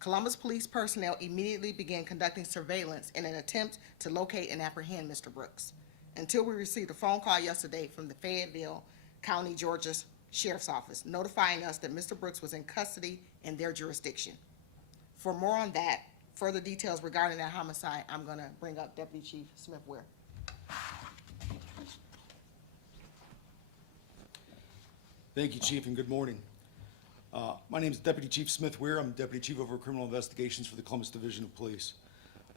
Columbus police personnel immediately began conducting surveillance in an attempt to locate and apprehend Mr. Brooks, until we received a phone call yesterday from the Fayetteville County, Georgia Sheriff's Office notifying us that Mr. Brooks was in custody in their jurisdiction. For more on that, further details regarding that homicide, I'm going to bring up Deputy Chief Smith Ware. Thank you, Chief, and good morning. My name is Deputy Chief Smith Ware. I'm Deputy Chief over Criminal Investigations for the Columbus Division of Police.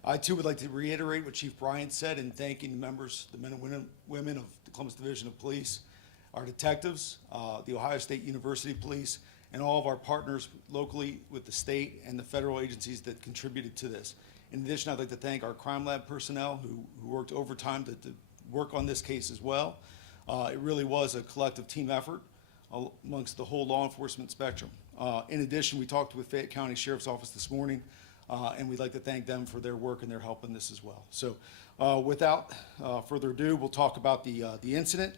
I, too, would like to reiterate what Chief Bryant said in thanking the members, the men and women of the Columbus Division of Police, our detectives, the Ohio State University Police, and all of our partners locally with the state and the federal agencies that contributed to this. In addition, I'd like to thank our crime lab personnel who worked overtime to work on this case as well. It really was a collective team effort amongst the whole law enforcement spectrum. In addition, we talked with Fayette County Sheriff's Office this morning, and we'd like to thank them for their work and their help in this as well. So without further ado, we'll talk about the incident.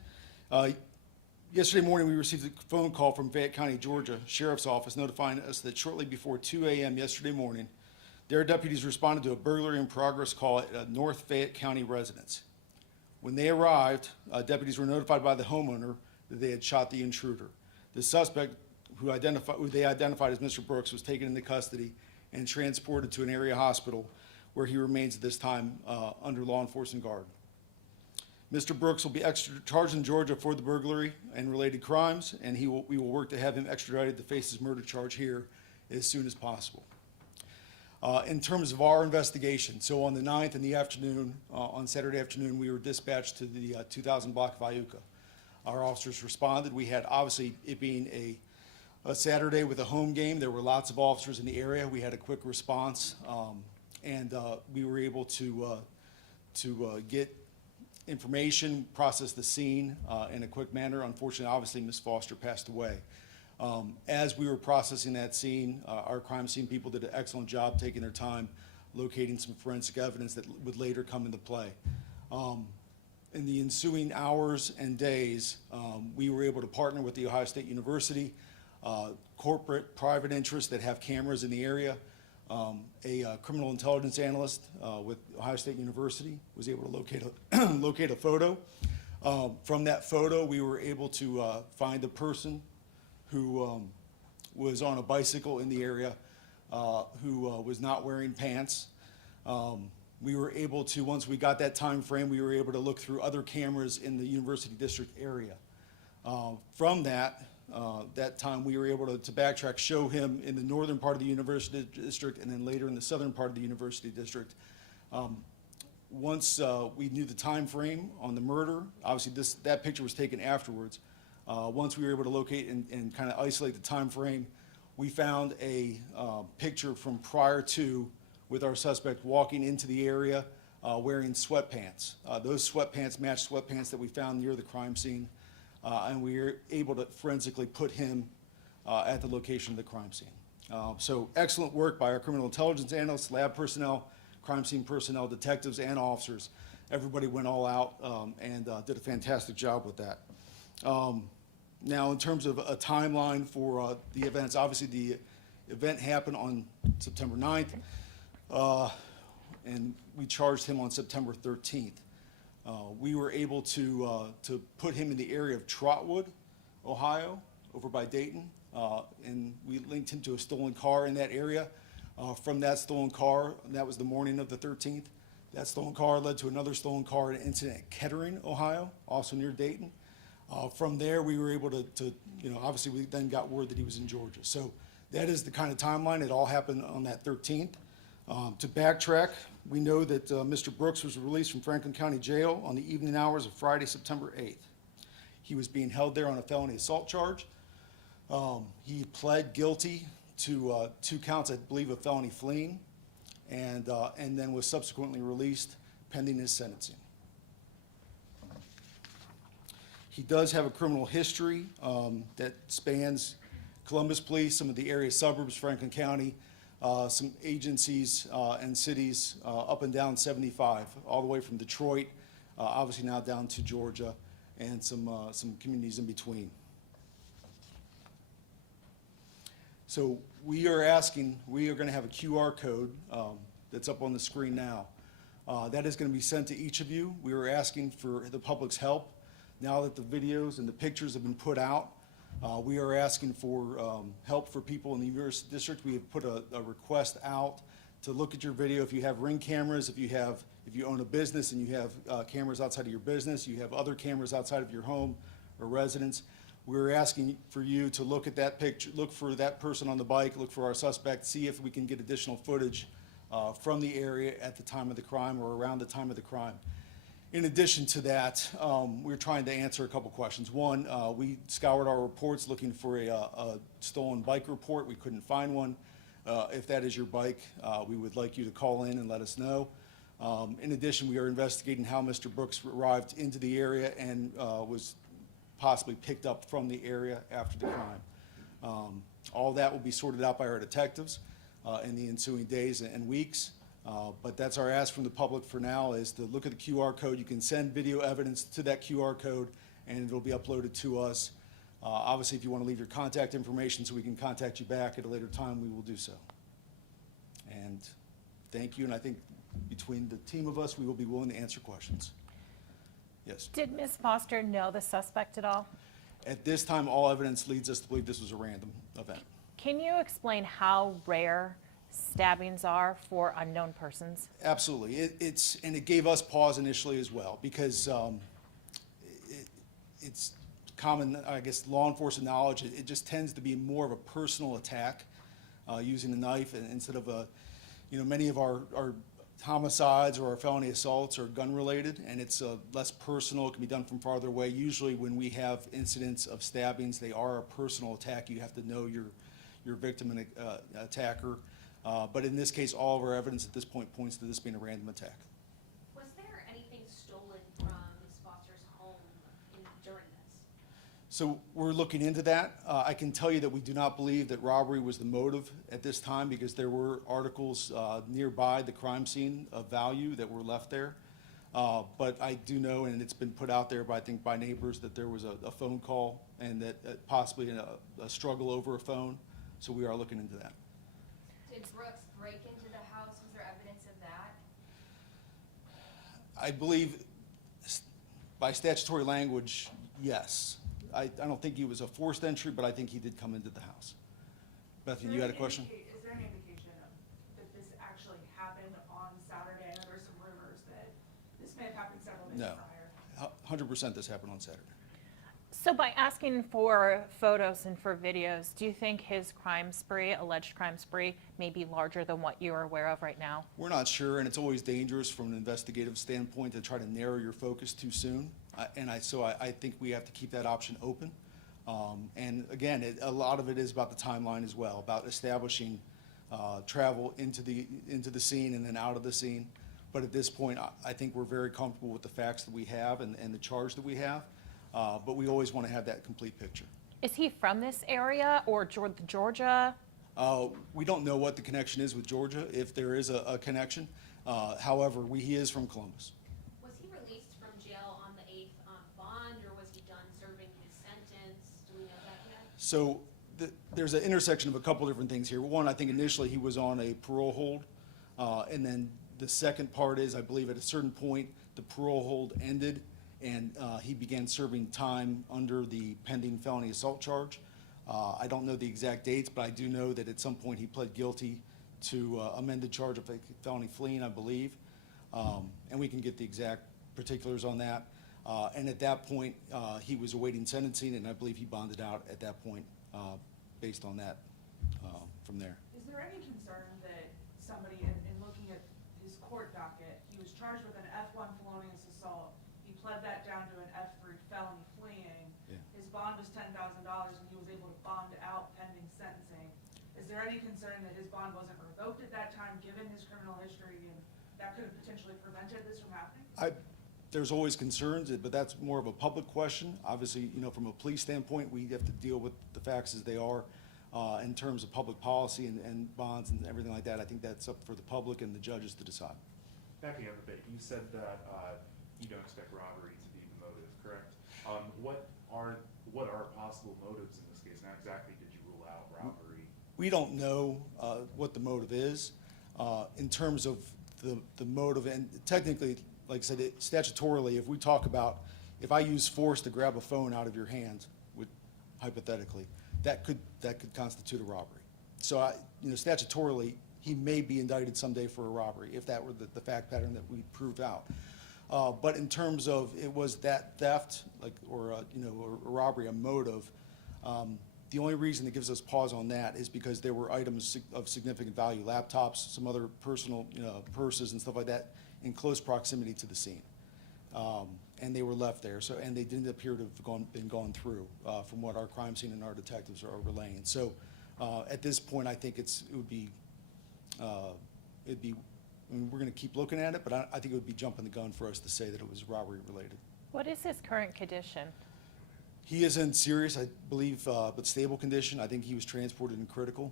Yesterday morning, we received a phone call from Fayette County, Georgia Sheriff's Office notifying us that shortly before 2 a.m. yesterday morning, their deputies responded to a burglary in progress call at a North Fayette County residence. When they arrived, deputies were notified by the homeowner that they had shot the intruder. The suspect, who they identified as Mr. Brooks, was taken into custody and transported to an area hospital where he remains at this time under law enforcement guard. Mr. Brooks will be charged in Georgia for the burglary and related crimes, and we will work to have him extradited to face his murder charge here as soon as possible. In terms of our investigation, so on the 9th in the afternoon, on Saturday afternoon, we were dispatched to the 2000 block of Iuka. Our officers responded. We had, obviously, it being a Saturday with a home game, there were lots of officers in the area. We had a quick response, and we were able to get information, process the scene in a quick manner. Unfortunately, obviously, Ms. Foster passed away. As we were processing that scene, our crime scene people did an excellent job taking their time, locating some forensic evidence that would later come into play. In the ensuing hours and days, we were able to partner with the Ohio State University, corporate private interests that have cameras in the area. A criminal intelligence analyst with Ohio State University was able to locate a photo. From that photo, we were able to find a person who was on a bicycle in the area, who was not wearing pants. We were able to, once we got that time frame, we were able to look through other cameras in the University District area. From that time, we were able to backtrack, show him in the northern part of the University District, and then later in the southern part of the University District. Once we knew the time frame on the murder, obviously that picture was taken afterwards. Once we were able to locate and kind of isolate the time frame, we found a picture from prior to, with our suspect walking into the area wearing sweatpants. Those sweatpants matched sweatpants that we found near the crime scene, and we were able to forensically put him at the location of the crime scene. So excellent work by our criminal intelligence analysts, lab personnel, crime scene personnel, detectives, and officers. Everybody went all out and did a fantastic job with that. Now, in terms of a timeline for the events, obviously the event happened on September 9th. And we charged him on September 13th. We were able to put him in the area of Trotwood, Ohio, over by Dayton, and we linked him to a stolen car in that area. From that stolen car, that was the morning of the 13th, that stolen car led to another stolen car in an incident at Kettering, Ohio, also near Dayton. From there, we were able to obviously we then got word that he was in Georgia. So that is the kind of timeline. It all happened on that 13th. To backtrack, we know that Mr. Brooks was released from Franklin County Jail on the evening hours of Friday, September 8th. He was being held there on a felony assault charge. He pled guilty to 2 counts, I believe, of felony fleeing, and then was subsequently released pending his sentencing. He does have a criminal history that spans Columbus Police, some of the area suburbs, Franklin County, some agencies and cities up and down 75, all the way from Detroit, obviously now down to Georgia, and some communities in between. So we are asking, we are going to have a QR code that's up on the screen now. That is going to be sent to each of you. We are asking for the public's help. Now that the videos and the pictures have been put out, we are asking for help for people in the University District. We have put a request out to look at your video. If you have Ring cameras, if you own a business and you have cameras outside of your business, you have other cameras outside of your home or residence, we're asking for you to look at that picture, look for that person on the bike, look for our suspect, see if we can get additional footage from the area at the time of the crime or around the time of the crime. In addition to that, we're trying to answer a couple questions. One, we scoured our reports looking for a stolen bike report. We couldn't find one. If that is your bike, we would like you to call in and let us know. In addition, we are investigating how Mr. Brooks arrived into the area and was possibly picked up from the area after the crime. All that will be sorted out by our detectives in the ensuing days and weeks. But that's our ask from the public for now, is to look at the QR code. You can send video evidence to that QR code and it'll be uploaded to us. Obviously, if you want to leave your contact information so we can contact you back at a later time, we will do so. And thank you, and I think between the team of us, we will be willing to answer questions. Yes. Did Ms. Foster know the suspect at all? At this time, all evidence leads us to believe this was a random event. Can you explain how rare stabbings are for unknown persons? Absolutely. And it gave us pause initially as well, because it's common, I guess, law enforcement knowledge. It just tends to be more of a personal attack using a knife instead of many of our homicides or our felony assaults are gun related, and it's less personal. It can be done from farther away. Usually when we have incidents of stabbings, they are a personal attack. You have to know your victim and attacker. But in this case, all of our evidence at this point points to this being a random attack. Was there anything stolen from Ms. Foster's home during this? So we're looking into that. I can tell you that we do not believe that robbery was the motive at this time, because there were articles nearby the crime scene of value that were left there. But I do know, and it's been put out there by, I think, by neighbors, that there was a phone call and that possibly a struggle over a phone. So we are looking into that. Did Brooks break into the house? Was there evidence of that? I believe by statutory language, yes. I don't think he was a forced entry, but I think he did come into the house. Bethany, you had a question? Is there any indication that this actually happened on Saturday? I know there's some rumors that this may have happened several days No. prior. 100% this happened on Saturday. So by asking for photos and for videos, do you think his crime spree, alleged crime spree, may be larger than what you are aware of right now? We're not sure, and it's always dangerous from an investigative standpoint to try to narrow your focus too soon. So I think we have to keep that option open. And again, a lot of it is about the timeline as well, about establishing travel into the scene and then out of the scene. But at this point, I think we're very comfortable with the facts that we have and the charge that we have. But we always want to have that complete picture. Is he from this area or Georgia? We don't know what the connection is with Georgia, if there is a connection. However, he is from Columbus. Was he released from jail on the 8th on bond, or was he done serving his sentence? Do we know that yet? So there's an intersection of a couple different things here. One, I think initially he was on a parole hold. And then the second part is, I believe at a certain point, the parole hold ended and he began serving time under the pending felony assault charge. I don't know the exact dates, but I do know that at some point he pled guilty to amended charge of felony fleeing, I believe. And we can get the exact particulars on that. And at that point, he was awaiting sentencing, and I believe he bonded out at that point based on that from there. Is there any concern that somebody, in looking at his court docket, he was charged with an F1 felonious assault, he pled that down to an F3 felony fleeing, Yeah. his bond was $10,000 and he was able to bond out pending sentencing. Is there any concern that his bond wasn't revoked at that time, given his criminal history, and that could have potentially prevented this from happening? There's always concerns, but that's more of a public question. Obviously, from a police standpoint, we have to deal with the facts as they are. In terms of public policy and bonds and everything like that, I think that's up for the public and the judges to decide. Backing up a bit, you said that you don't expect robbery to be the motive, correct? What are possible motives in this case? Now, exactly did you rule out robbery? We don't know what the motive is. In terms of the motive, and technically, like I said, statutorily, if we talk about, if I use force to grab a phone out of your hand, hypothetically, that could constitute a robbery. So statutorily, he may be indicted someday for a robbery, if that were the fact pattern that we proved out. But in terms of it was that theft, or a robbery, a motive, the only reason that gives us pause on that is because there were items of significant value, laptops, some other personal, purses and stuff like that, in close proximity to the scene. And they were left there, and they didn't appear to have been gone through, from what our crime scene and our detectives are relaying. So, at this point, I think it'd be, I mean, we're gonna keep looking at it, but I think it would be jumping the gun for us to say that it was robbery related. What is his current condition? He is in serious, I believe, but stable condition. I think he was transported in critical.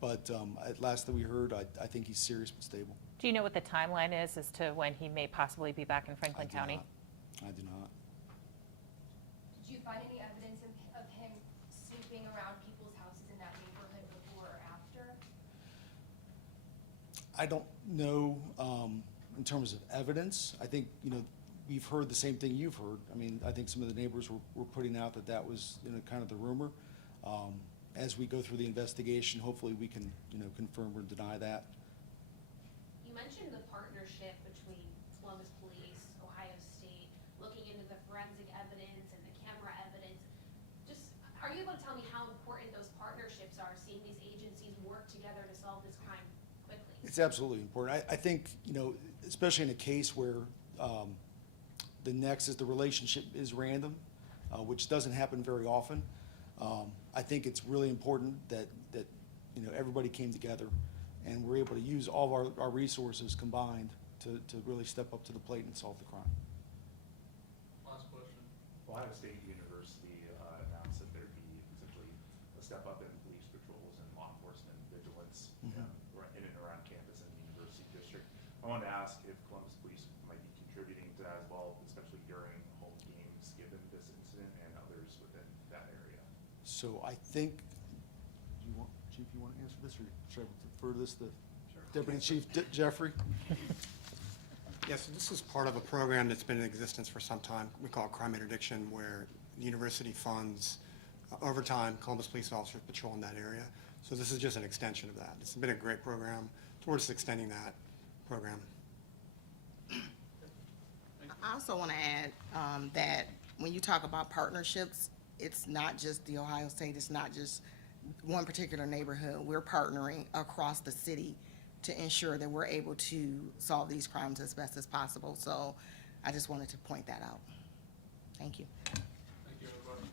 But at last that we heard, I think he's serious but stable. Do you know what the timeline is as to when he may possibly be back in Franklin I do County? not. I do not. Did you find any evidence of him snooping around people's houses in that neighborhood before or after? I don't know, in terms of evidence. I think, we've heard the same thing you've heard. I mean, I think some of the neighbors were putting out that was, kind of the rumor. As we go through the investigation, hopefully we can, confirm or deny that. You mentioned the partnership between Columbus Police, Ohio State, looking into the forensic evidence and the camera evidence. Just, are you able to tell me how important those partnerships are, seeing these agencies work together to solve this crime quickly? It's absolutely important. I think, especially in a case where the nexus, the relationship is random, which doesn't happen very often. I think it's really important that everybody came together and we're able to use all of our resources combined to really step up to the plate and solve the crime. Last question. Ohio State University announced that there'd be potentially a step up in police patrols and law enforcement vigilance in and around campus and the university district. I wanted to ask if Columbus Police might be contributing to that as well, especially during home games, given this incident and others within that area. So I think, Chief, you want to answer this, or should I defer this to Deputy Chief Jeffrey? Yes, so this is part of a program that's been in existence for some time. We call it crime interdiction, where the university funds, over time, Columbus police officers patrol in that area. So this is just an extension of that. It's been a great program towards extending that program. I also want to add that when you talk about partnerships, it's not just the Ohio State, it's not just one particular neighborhood. We're partnering across the city to ensure that we're able to solve these crimes as best as possible. So I just wanted to point that out. Thank you. Thank you, everybody.